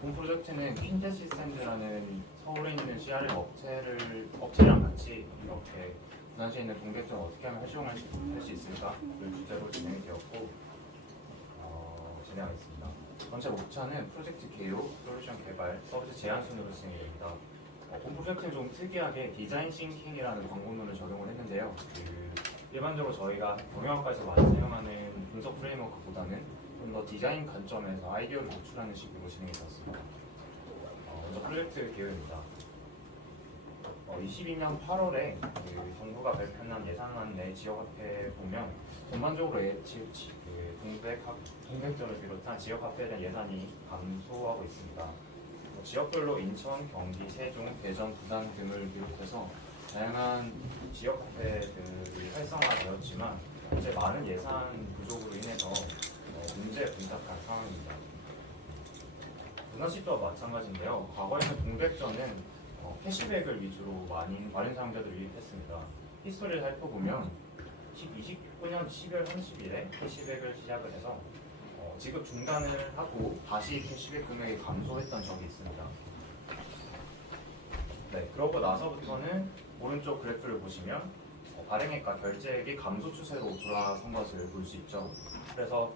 본 프로젝트는 퀸텟 시스템즈라는 서울에 있는 CRM 업체랑 같이 이렇게 부산시에 있는 동백전 어떻게 하면 활용할 수 있을까를 주제로 진행이 되었고 진행하겠습니다. 전체 목차는 프로젝트 개요, 솔루션 개발, 서비스 제안 순으로 진행이 됩니다. 본 프로젝트는 좀 특이하게 디자인 싱킹이라는 광고문을 적용을 했는데요. 일반적으로 저희가 경영학과에서 많이 사용하는 분석 프레임워크보다는 좀 더 디자인 관점에서 아이디어를 도출하는 식으로 진행이 되었습니다. 먼저 프로젝트 개요입니다. 22년 8월에 정부가 발표한 예산안 내 지역화폐 보면 전반적으로 동백전을 비롯한 지역화폐에 대한 예산이 감소하고 있습니다. 지역별로 인천, 경기, 세종, 대전, 부산 등을 비롯해서 다양한 지역화폐들이 활성화되었지만 현재 많은 예산 부족으로 인해서 문제에 봉착한 상황입니다. 문화시도와 마찬가지인데요. 과거에는 동백전은 캐시백을 위주로 많은 사용자들을 유입했습니다. 히스토리를 살펴보면 2029년 10월 30일에 캐시백을 시작을 해서 지급 중단을 하고 다시 캐시백 금액이 감소했던 적이 있습니다. 네, 그러고 나서부터는 오른쪽 그래프를 보시면 발행액과 결제액이 감소 추세로 돌아선 것을 볼 수 있죠. 그래서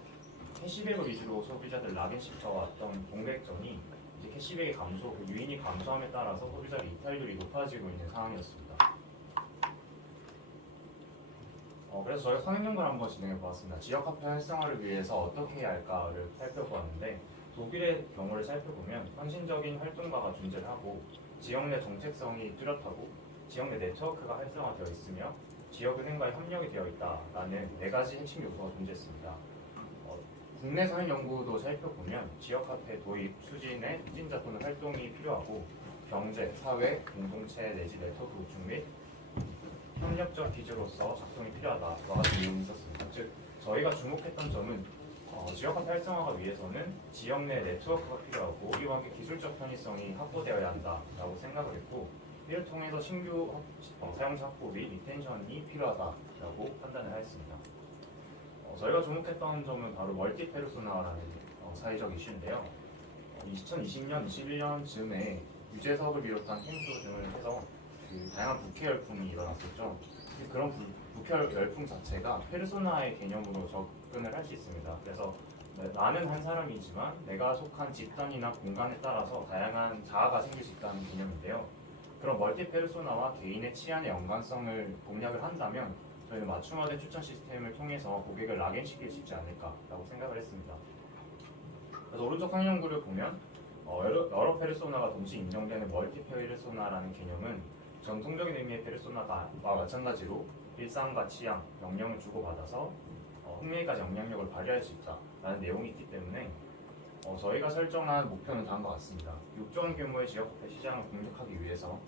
캐시백을 위주로 소비자들 락인시켜왔던 동백전이 이제 캐시백의 감소, 유인이 감소함에 따라서 소비자의 이탈률이 높아지고 있는 상황이었습니다. 그래서 저희가 선행연구를 한번 진행해 보았습니다. 지역화폐 활성화를 위해서 어떻게 해야 할까를 살펴보았는데 독일의 경우를 살펴보면 헌신적인 활동가가 존재를 하고 지역 내 정책성이 뚜렷하고 지역 내 네트워크가 활성화되어 있으며 지역은행과의 협력이 되어 있다라는 4가지 핵심 요소가 존재했습니다. 국내 사회 연구도 살펴보면 지역화폐 도입, 추진에 추진자 또는 활동이 필요하고 경제, 사회, 공동체 내지 네트워크 구축 및 협력적 기조로서 작동이 필요하다와 같은 내용이 있었습니다. 즉 저희가 주목했던 점은 지역화폐 활성화가 위해서는 지역 내 네트워크가 필요하고 이와 함께 기술적 편의성이 확보되어야 한다라고 생각을 했고 이를 통해서 신규 사용자 확보 및 리텐션이 필요하다라고 판단을 하였습니다. 저희가 주목했던 점은 바로 멀티 페르소나라는 사회적 이슈인데요. 2020년, 21년쯤에 유재 사업을 비롯한 캠프 등을 해서 다양한 북해 열풍이 일어났었죠. 그런 북해 열풍 자체가 페르소나의 개념으로 접근을 할 수 있습니다. 그래서 나는 한 사람이지만 내가 속한 집단이나 공간에 따라서 다양한 자아가 생길 수 있다는 개념인데요. 그런 멀티 페르소나와 개인의 치안의 연관성을 공략을 한다면 저희는 맞춤화된 추천 시스템을 통해서 고객을 락인시킬 수 있지 않을까라고 생각을 했습니다. 그래서 오른쪽 상연구를 보면 여러 페르소나가 동시에 인정되는 멀티 페르소나라는 개념은 전통적인 의미의 페르소나와 마찬가지로 일상과 취향, 역량을 주고받아서 흥미까지 영향력을 발휘할 수 있다라는 내용이 있기 때문에 저희가 설정한 목표는 다음과 같습니다. 6조 원 규모의 지역화폐 시장을 공략하기 위해서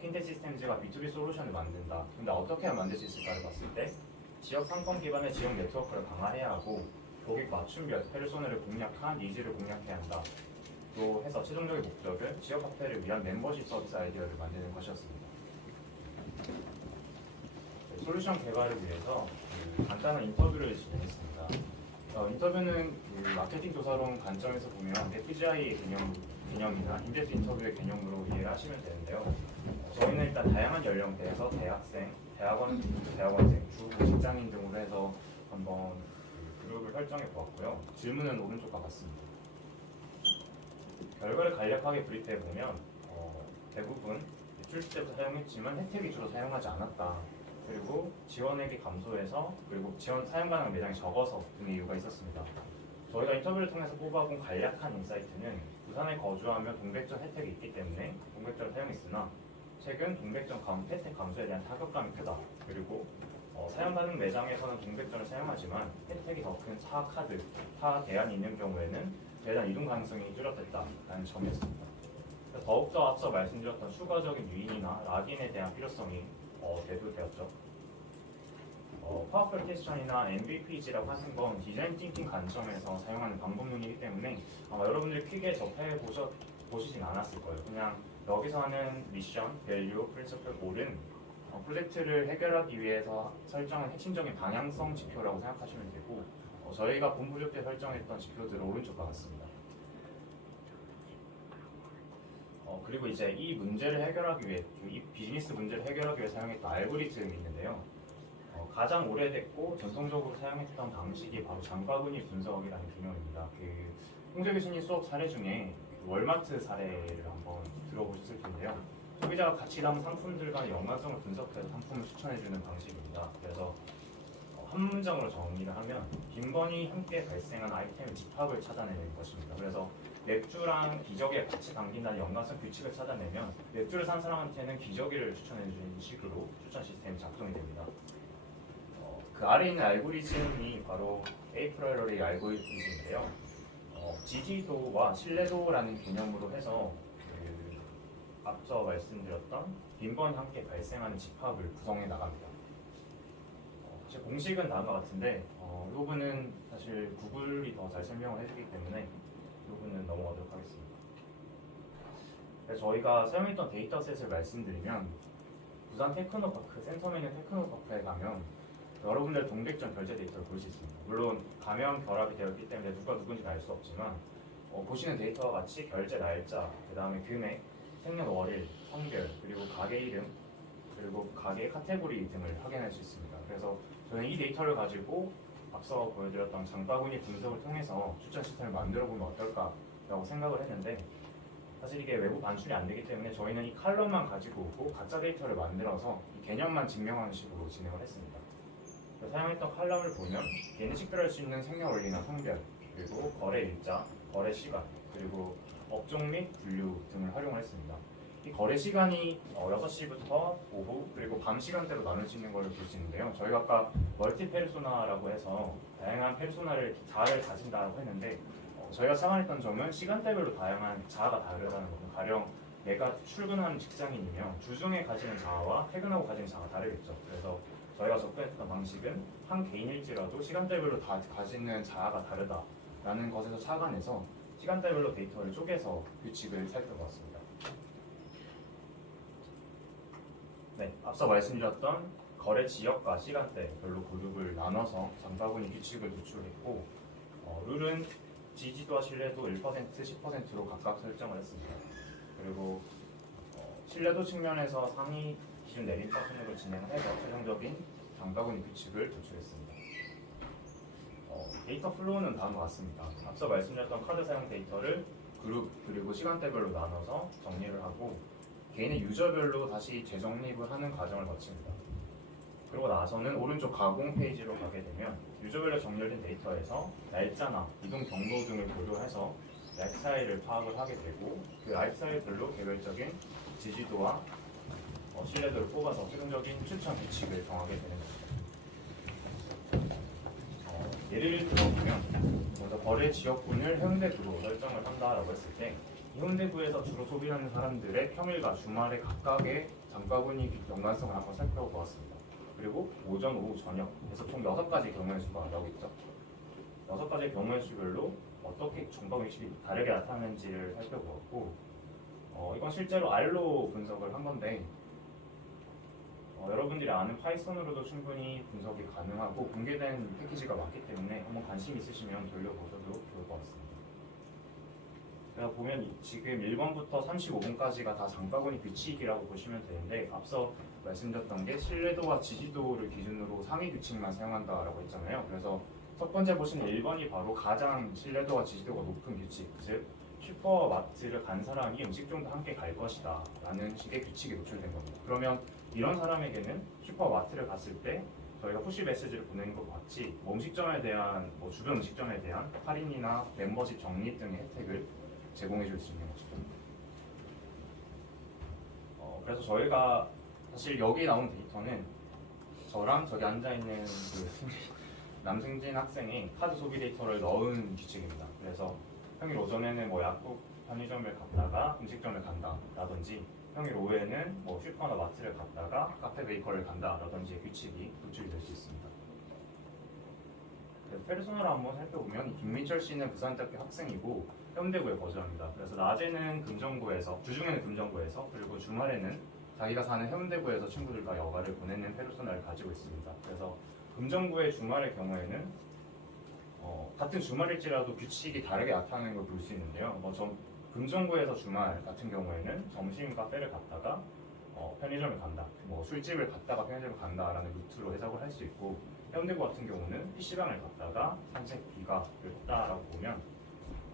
퀸텟 시스템즈가 B2B 솔루션을 만든다. 근데 어떻게 만들 수 있을까를 봤을 때 지역 상권 기반의 지역 네트워크를 강화해야 하고 고객 맞춤별 페르소나를 공략한 니즈를 공략해야 한다. 또 해서 최종적인 목적은 지역화폐를 위한 멤버십 서비스 아이디어를 만드는 것이었습니다. 솔루션 개발을 위해서 간단한 인터뷰를 진행했습니다. 인터뷰는 마케팅 조사론 관점에서 보면 FGI의 개념이나 인덱스 인터뷰의 개념으로 이해를 하시면 되는데요. 저희는 일단 다양한 연령대에서 대학생, 대학원생, 주 직장인 등으로 해서 한번 그룹을 설정해 보았고요. 질문은 오른쪽과 같습니다. 결과를 간략하게 브리프해 보면 대부분 출시 때부터 사용했지만 혜택이 주로 사용하지 않았다. 그리고 지원액이 감소해서 그리고 지원 사용 가능한 매장이 적어서 등의 이유가 있었습니다. 저희가 인터뷰를 통해서 뽑아본 간략한 인사이트는 부산에 거주하며 동백전 혜택이 있기 때문에 동백전을 사용했으나 최근 동백전 혜택 감소에 대한 타격감이 크다. 그리고 사용 가능 매장에서는 동백전을 사용하지만 혜택이 더 큰 타 카드, 타 대안이 있는 경우에는 대단 이동 가능성이 뚜렷했다라는 점이었습니다. 더욱더 앞서 말씀드렸던 추가적인 유인이나 락인에 대한 필요성이 대두되었죠. 파워풀 퀘스천이나 MVPG라고 하는 건 디자인 띵킹 관점에서 사용하는 방법론이기 때문에 아마 여러분들이 크게 접해 보시진 않았을 거예요. 그냥 여기서 하는 미션, 밸류, 프린시플, 골은 프로젝트를 해결하기 위해서 설정한 핵심적인 방향성 지표라고 생각하시면 되고 저희가 본 프로젝트에 설정했던 지표들은 오른쪽과 같습니다. 그리고 이제 이 문제를 해결하기 위해, 이 비즈니스 문제를 해결하기 위해 사용했던 알고리즘이 있는데요. 가장 오래됐고 전통적으로 사용했던 방식이 바로 장바구니 분석이라는 개념입니다. 홍재 교수님 수업 사례 중에 그 월마트 사례를 한번 들어보셨을 텐데요. 소비자가 가치 담은 상품들 간의 연관성을 분석해서 상품을 추천해주는 방식입니다. 그래서 한 문장으로 정리를 하면 빈번히 함께 발생한 아이템의 집합을 찾아내는 것입니다. 그래서 맥주랑 기저귀에 같이 담긴다는 연관성 규칙을 찾아내면 맥주를 산 사람한테는 기저귀를 추천해주는 식으로 추천 시스템이 작동이 됩니다. 그 아래에 있는 알고리즘이 바로 에이프러러리 알고리즘인데요. 지지도와 신뢰도라는 개념으로 해서 그 앞서 말씀드렸던 빈번히 함께 발생하는 집합을 구성해 나갑니다. 사실 공식은 다음과 같은데 이 부분은 사실 구글이 더 잘 설명을 해주기 때문에 이 부분은 넘어가도록 하겠습니다. 저희가 사용했던 데이터셋을 말씀드리면 부산 테크노파크, 센텀에 있는 테크노파크에 가면 여러분들 동백전 결제 데이터를 볼 수 있습니다. 물론 가명 결합이 되어 있기 때문에 누가 누군지는 알 수 없지만 보시는 데이터와 같이 결제 날짜, 그 다음에 금액, 생년월일, 성별, 그리고 가게 이름, 그리고 가게 카테고리 등을 확인할 수 있습니다. 그래서 저는 이 데이터를 가지고 앞서 보여드렸던 장바구니 분석을 통해서 추천 시스템을 만들어 보면 어떨까라고 생각을 했는데 사실 이게 외부 반출이 안 되기 때문에 저희는 이 칼럼만 가지고 오고 가짜 데이터를 만들어서 이 개념만 증명하는 식으로 진행을 했습니다. 사용했던 칼럼을 보면 개인이 식별할 수 있는 생년월일이나 성별, 그리고 거래 일자, 거래 시간, 그리고 업종 및 분류 등을 활용을 했습니다. 이 거래 시간이 6시부터 오후 그리고 밤 시간대로 나눌 수 있는 걸 볼 수 있는데요. 저희가 아까 멀티 페르소나라고 해서 다양한 페르소나를 자아를 가진다고 했는데 저희가 착안했던 점은 시간대별로 다양한 자아가 다르다는 것은 가령 내가 출근하는 직장인이면 주중에 가지는 자아와 퇴근하고 가지는 자아가 다르겠죠. 그래서 저희가 접근했던 방식은 한 개인일지라도 시간대별로 다 가지는 자아가 다르다라는 것에서 착안해서 시간대별로 데이터를 쪼개서 규칙을 살펴보았습니다. 네, 앞서 말씀드렸던 거래 지역과 시간대별로 그룹을 나눠서 장바구니 규칙을 도출했고 룰은 지지도와 신뢰도 1%, 10%로 각각 설정을 했습니다. 그리고 신뢰도 측면에서 상위 기준 내림 수준으로 진행을 해서 최종적인 장바구니 규칙을 도출했습니다. 데이터 플로우는 다음과 같습니다. 앞서 말씀드렸던 카드 사용 데이터를 그룹 그리고 시간대별로 나눠서 정리를 하고 개인의 유저별로 다시 재정립을 하는 과정을 거칩니다. 그러고 나서는 오른쪽 가공 페이지로 가게 되면 유저별로 정렬된 데이터에서 날짜나 이동 경로 등을 고려해서 라이프스타일을 파악을 하게 되고 그 라이프스타일별로 개별적인 지지도와 신뢰도를 뽑아서 최종적인 추천 규칙을 정하게 되는 것입니다. 예를 들어보면 먼저 거래 지역군을 해운대구로 설정을 한다라고 했을 때 해운대구에서 주로 소비하는 사람들의 평일과 주말에 각각의 장바구니 연관성을 한번 살펴보았습니다. 그리고 오전, 오후, 저녁 해서 총 6가지 경우의 수가 나오고 있죠. 6가지 경우의 수별로 어떻게 장바구니 규칙이 다르게 나타나는지를 살펴보았고 이건 실제로 R로 분석을 한 건데 여러분들이 아는 파이썬으로도 충분히 분석이 가능하고 공개된 패키지가 많기 때문에 한번 관심 있으시면 돌려보셔도 좋을 것 같습니다. 그래서 보면 지금 1번부터 35번까지가 다 장바구니 규칙이라고 보시면 되는데 앞서 말씀드렸던 게 신뢰도와 지지도를 기준으로 상위 규칙만 사용한다라고 했잖아요. 그래서 첫 번째 보시는 1번이 바로 가장 신뢰도와 지지도가 높은 규칙, 즉 슈퍼마트를 간 사람이 음식점도 함께 갈 것이다 라는 식의 규칙이 노출된 겁니다. 그러면 이런 사람에게는 슈퍼마트를 갔을 때 저희가 푸시 메시지를 보내는 것과 같이 음식점에 대한 주변 음식점에 대한 할인이나 멤버십 적립 등의 혜택을 제공해 줄 수 있는 것이죠. 그래서 저희가 사실 여기 나온 데이터는 저랑 저기 앉아있는 그 남승진 학생이 카드 소비 데이터를 넣은 규칙입니다. 그래서 평일 오전에는 약국 편의점을 갔다가 음식점을 간다라든지 평일 오후에는 슈퍼나 마트를 갔다가 카페 베이커를 간다라든지 규칙이 도출이 될 수 있습니다. 페르소나를 한번 살펴보면 김민철 씨는 부산대학교 학생이고 해운대구에 거주합니다. 그래서 낮에는 금정구에서, 주중에는 금정구에서, 그리고 주말에는 자기가 사는 해운대구에서 친구들과 여가를 보내는 페르소나를 가지고 있습니다. 그래서 금정구의 주말의 경우에는 같은 주말일지라도 규칙이 다르게 나타나는 걸 볼 수 있는데요. 금정구에서 주말 같은 경우에는 점심 카페를 갔다가 편의점을 간다, 뭐 술집을 갔다가 편의점을 간다라는 루트로 해석을 할 수 있고, 해운대구 같은 경우는 PC방을 갔다가 산책 비가를 했다라고 보면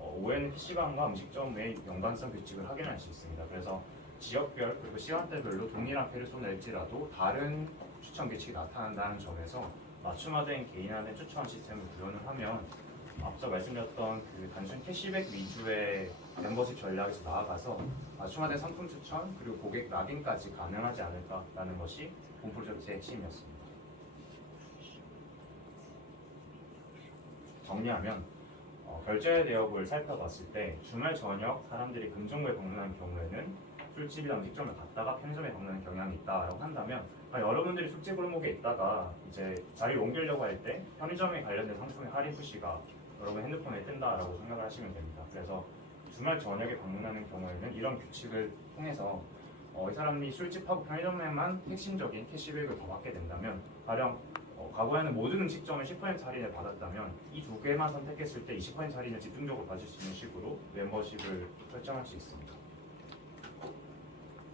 오후에는 PC방과 음식점의 연관성 규칙을 확인할 수 있습니다. 그래서 지역별 그리고 시간대별로 동일한 표를 쏟낼지라도 다른 추천 규칙이 나타난다는 점에서 맞춤화된 개인화된 추천 시스템을 구현을 하면 앞서 말씀드렸던 그 단순 캐시백 위주의 멤버십 전략에서 나아가서 맞춤화된 상품 추천 그리고 고객 락인까지 가능하지 않을까라는 것이 본 프로젝트의 핵심이었습니다. 정리하면 결제 대역을 살펴봤을 때 주말 저녁 사람들이 금정구에 방문하는 경우에는 술집이나 음식점을 갔다가 편의점에 방문하는 경향이 있다라고 한다면, 여러분들이 술집 골목에 있다가 이제 자리를 옮기려고 할 때 편의점에 관련된 상품의 할인 푸시가 여러분 핸드폰에 뜬다라고 생각을 하시면 됩니다. 그래서 주말 저녁에 방문하는 경우에는 이런 규칙을 통해서 이 사람이 술집하고 편의점에만 핵심적인 캐시백을 더 받게 된다면, 가령 과거에는 모든 음식점에 10% 할인을 받았다면 이 두 개만 선택했을 때 20% 할인을 집중적으로 받을 수 있는 식으로 멤버십을 설정할 수 있습니다.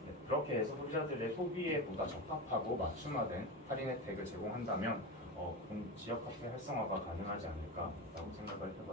네, 그렇게 해서 소비자들의 소비에 보다 적합하고 맞춤화된 할인 혜택을 제공한다면 지역 카페 활성화가 가능하지 않을까라고 생각을 해봤습니다.